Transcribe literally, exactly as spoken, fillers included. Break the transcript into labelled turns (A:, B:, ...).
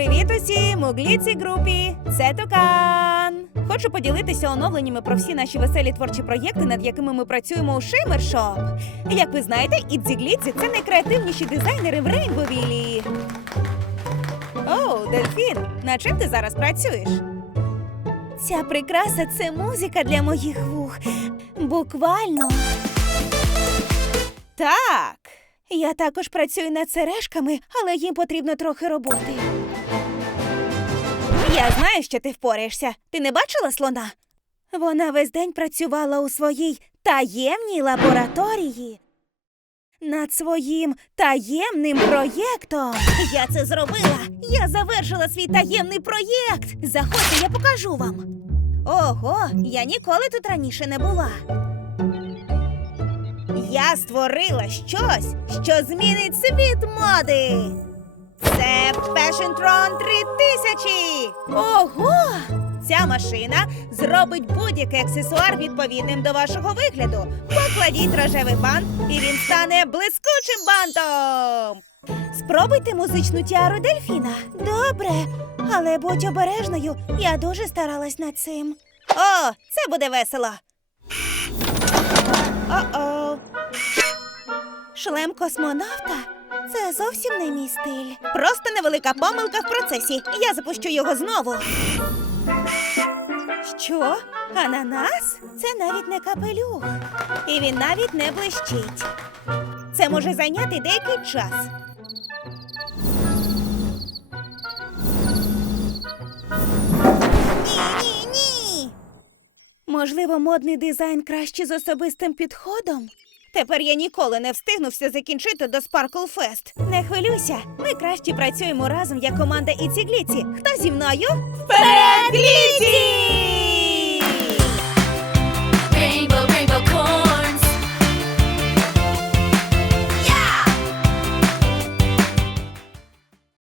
A: Привіт усім! У Гліці групі! Це Токан! Хочу поділитися оновленнями про всі наші веселі творчі проєкти, над якими ми працюємо у Shimmer Shop. Як ви знаєте, Ітзі Гліці – це найкреативніші дизайнери в Рейнбовілі. О, Дельфін, над чим ти зараз працюєш? Ця прикраса – це музика для моїх вух. Буквально. Так. Я також працюю над сережками, але їм потрібно трохи роботи. Я знаю, що ти впораєшся. Ти не бачила слона? Вона весь день працювала у своїй таємній лабораторії над своїм таємним проєктом. Я це зробила! Я завершила свій таємний проєкт! Заходьте, я покажу вам. Ого, я ніколи тут раніше не була. Я створила щось, що змінить світ моди. Це Fashiontron три тисячі! Ого! Ця машина зробить будь-який аксесуар відповідним до вашого вигляду. Покладіть рожевий бант, і він стане блискучим бантом. Спробуйте музичну тіару Дельфіна. Добре, але будь обережною, я дуже старалась над цим. О, це буде весело. О-о. Шлем космонавта? Це зовсім не мій стиль. Просто невелика помилка в процесі. Я запущу його знову. Що? Ананас? Це навіть не капелюх. І він навіть не блищить. Це може зайняти деякий час. Ні-ні-ні! Можливо, модний дизайн краще з особистим підходом? Тепер я ніколи не встигну все закінчити до Sparkle Fest. Не хвилюйся, ми краще працюємо разом як команда Ітзі Гліці. Хто зі мною? Вперед, Гліці!